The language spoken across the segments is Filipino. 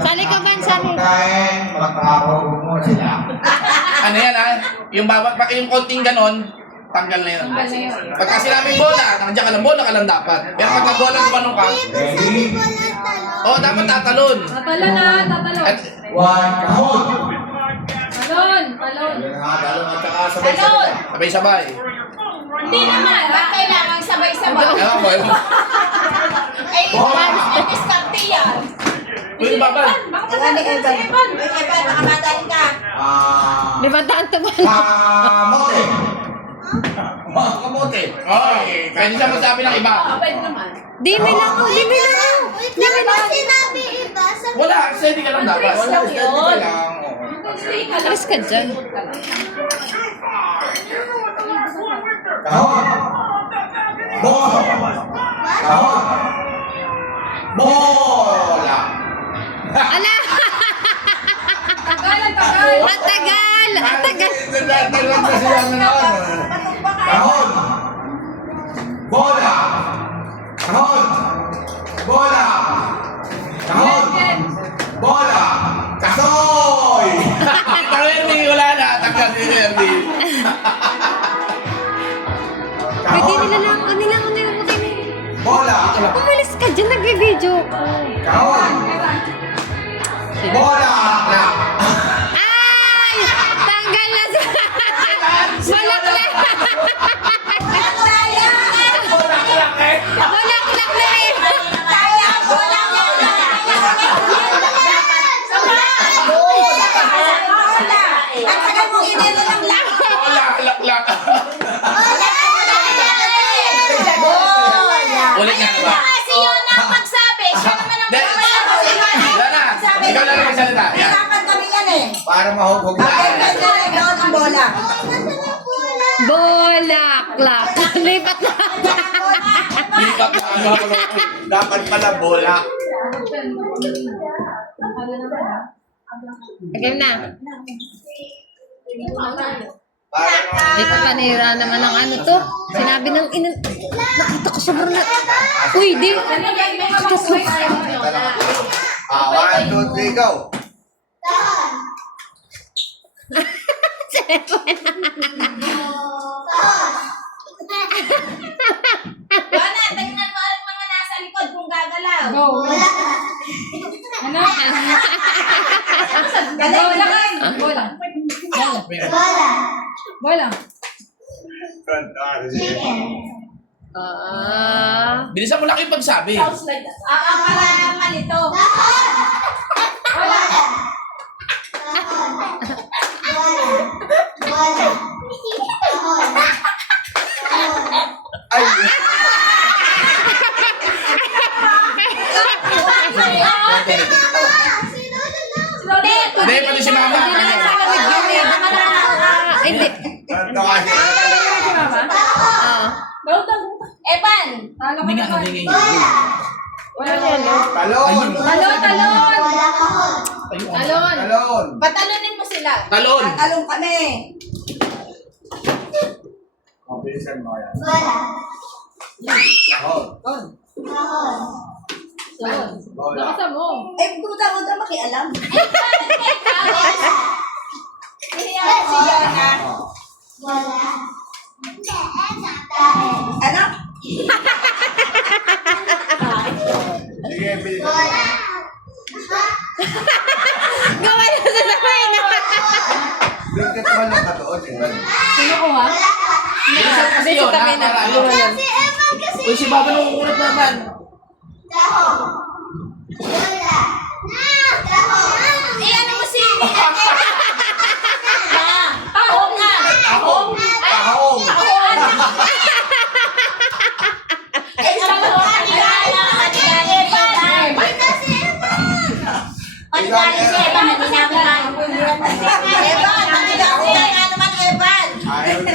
Sali ka ba? Sali. Mo sila. Ano yan ha? Yung bawat, yung konting ganon, tanggal na yun. Pagka sinabing bola, nandiyan ka lang, bola ka lang dapat. Pero pagka bola gumanong ka, Ready? dapat tatalon. Tatalon na, tatalon. At, One, kahon! Talon, talon. Talon at saka sabay-sabay. sabay-sabay. Hindi naman. Ba't kailangan sabay-sabay? Ewan ko, ewan ko. Ay, diskarte yan. Uy, baban. Evan, nakamadali ka. Di ba tanto ba? Kamote! Kamote. Okay. Pwede siya magsabi ng iba. Pwede naman. Di may lang. Di may lang. Di may lang. Sinabi iba sa Wala, steady ka lang dapat. Wala, steady ka lang. Alis ka dyan. Kahon! Bol! Kahon! Bola! Ala! Tagal, tagal. Ang tagal! Ang tagal! Talang kasi lang na noon. Kahon! Bola! Kahon! Bola! Kahon! Bola! Kasoy! Erdi, wala na. Tanggal ni Erdi. Pwede nila lang. Ano lang. Bola! Umalis ka dyan. Nag-video ko. Kahon! Bola! Ay! Tanggal na sa... Bulaklak! Bulaklak na eh! Ang tagal mong inelo ng lang. Wala, lak. Ulit nga ba? Kasi yun ang magsabi. Siya naman ang Wala na. Ikaw na lang magsalita. Yan. Hirapan kami yan eh. Para mahughog na. Doon ang bola. Bulaklak! Lipat na! Lipat na ano. Dapat pala bola. Game na. Para Ito panira naman ang ano to. Sinabi ng ina... Nakita ko sobrang na... Uy, di! One, two, three, go! Wala, tingnan mo ang mga nasa likod kung gagalaw. Go. Ano? Bola ka. Bola. Bola. Bilisan mo lang yung pagsabi. Sounds like that. Para malito. Ay! Hindi, pati si mama. Hindi. Ito kasi. Evan, Hindi nga, hindi nga. Wala yan, no? Talon! Talon, talon. Ayun. Talon. Talon! patalunin mo sila. Talon. Talong kami. Mabilisan mo yan. Kahon! Talon. Bola! Nakasa mo. Eh, huwag ka makialam. Si Yana. Ano? Sige, bilis. Gawa na sa sabay na. Doon ka naman ng katoon. Sino ko ha? Bilisan kasi yun. Tabi na. Para Uy, si Baba nung ulat naman. Eh, ano mo si... Ahong nga. Ahong. Kahon! Eh, ano mo? Pagdali si Evan, hindi namin Evan, nandiyan nga naman Evan. Ayaw na.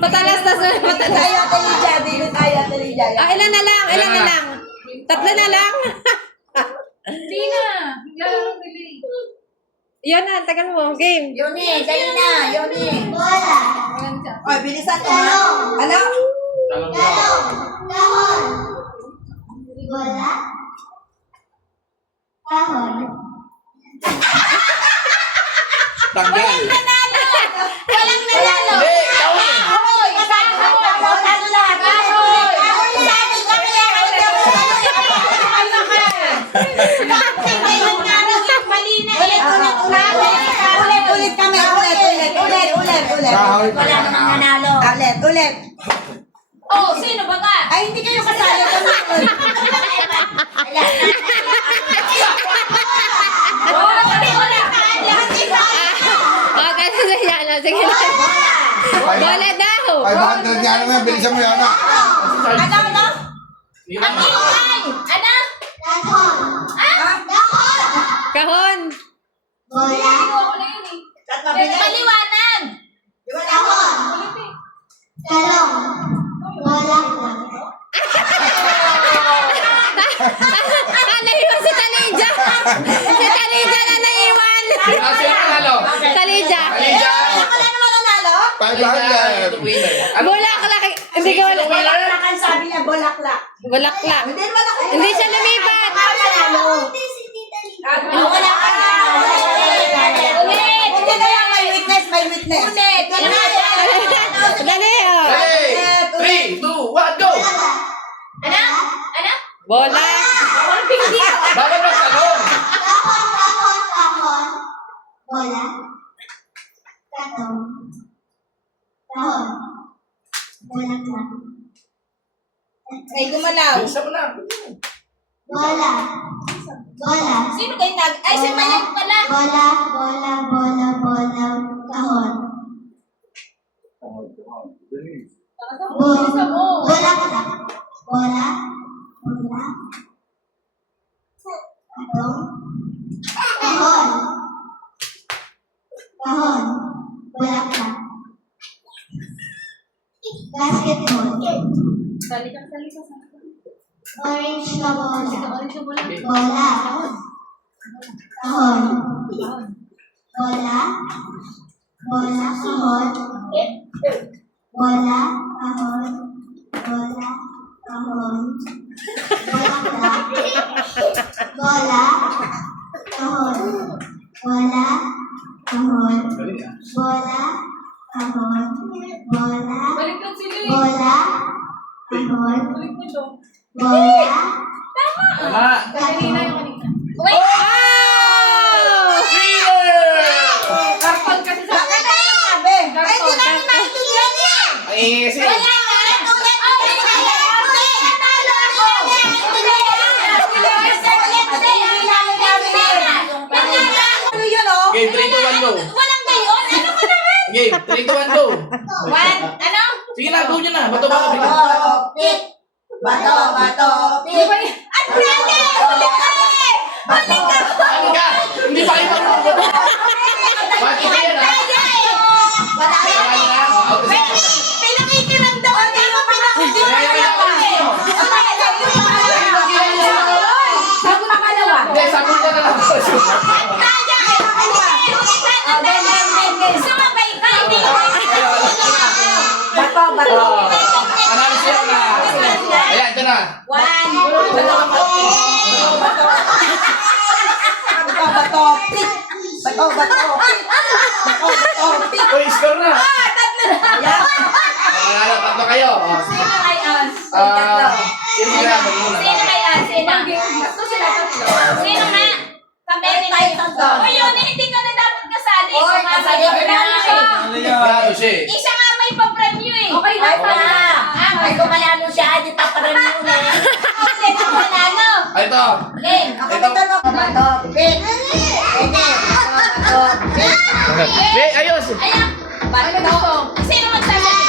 Patalas na sa patalas. Kaya Talija, dili kaya Talija. Ilan na lang? Tatlo na lang. Hindi na. Yan na, tagal mo. Game. Yuni, dali na, Yuni. Ayan siya. O, bilisan ko ha. Ano? Talon daw. Tanggal. Walang nanalo. Hindi, ikaw eh. Hoy, sabi ko, talo lahat. Hoy, sabi ko kaya ulit kami, ulit. Kahawin pa Wala na. namang nanalo. Ulit. Oh, sino ba ka? Ay, hindi kayo kasali kami. Okay, sige yan. Sige na. Bola daw. 500 nga naman, bilisan mo yan. Ano? Hindi Ang naman. ingay! Ano? Kahon. Ako na yun eh. Paliwanag! Naiwan si Talija. Si Talija na naiwan. Sino nanalo? Talija. Alija. Wala naman nanalo? 500. Ano? Bulaklak. Hindi ka wala. Bulaklakan sabi niya, bulaklak. Bulaklak. Hindi naman ako. Hindi siya lumipat. Nanalo. Wala ka na. Ulit. Hindi na yan, may witness. Ulit. Dali. Oh. Hey! 3, 2, 1, go! Bola. Bakit magtanong? Ay, gumalaw. Bilisan mo na. Sino kayo nag... Ay, si Mayang pala. Basketball. Salita. Orange na bola. Orange na bola. Bola. Kahon. Bola. Bola. Kahon. Bola. Kahon. Bola. Kahon. Bulaklak. Bola. Kahon. Bola. Kahon. Bola. Kahon. Bola. Baliktad sila eh. Bola. Kahon. Baliktad daw. Bola. Tama. Kanina yung kanina. Wait! Karpal kasi sa Bakit na yung sabi? Ay, di namin maintindihan yan! Ay, sige. Wala nga! Ulit! Nanalo ako! Ano yun, oh? Game, 3, 2, 1, go. Walang gayon! Ano ko naman? Game, 3, 2, 1, go. Ano? Sige na, go nyo na. Bato, bato, bato. Pit! Bato, pit! Ang brother! Ulit kami! Ulit ka! Ano ka? Hindi pa kayo marunong. Bakit yan, ha? Wala Wala na! na. Out na siya. Pinakikiram daw! Hindi mo pinakikiram! Sabi na kalawa! Hindi, sabon ka na lang. Sumabay ka! Hindi ko Oh, analo siya na. Ayan, ito na. Uy, score na. Manalo, tatlo kayo. Oh. Sino na, mag-una. Hindi ka na dapat kasali. Manalo siya eh. Isa nga may pa-premyo eh. Okay na, tama. Ay, kumalano siya, di pa-premyo na. Kasi ito manalo. Ay, ito. Okay, Ito. Hey, ayos. Ayan. Bato. Sino magsasalita?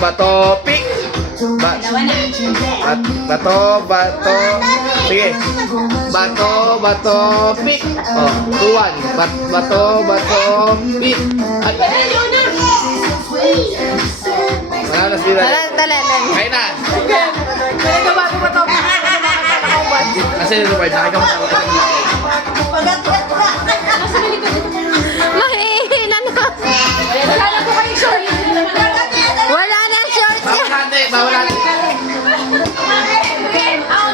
Bato, pick. Bato. Sige. Bato, pick. Oh, 2-1. Bato, pick. Manalo sila. Dali. Kain na. Kasi ito ba, nakita mo sa Mahihina na. Wala ko kayo short. Wala na shorts yan. Bawal natin. Ako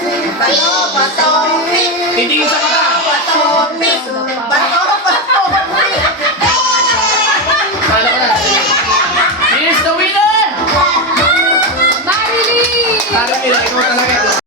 Bato, bato, pik. Titingin sa mata. Bato, pik. Bato, bato, pik.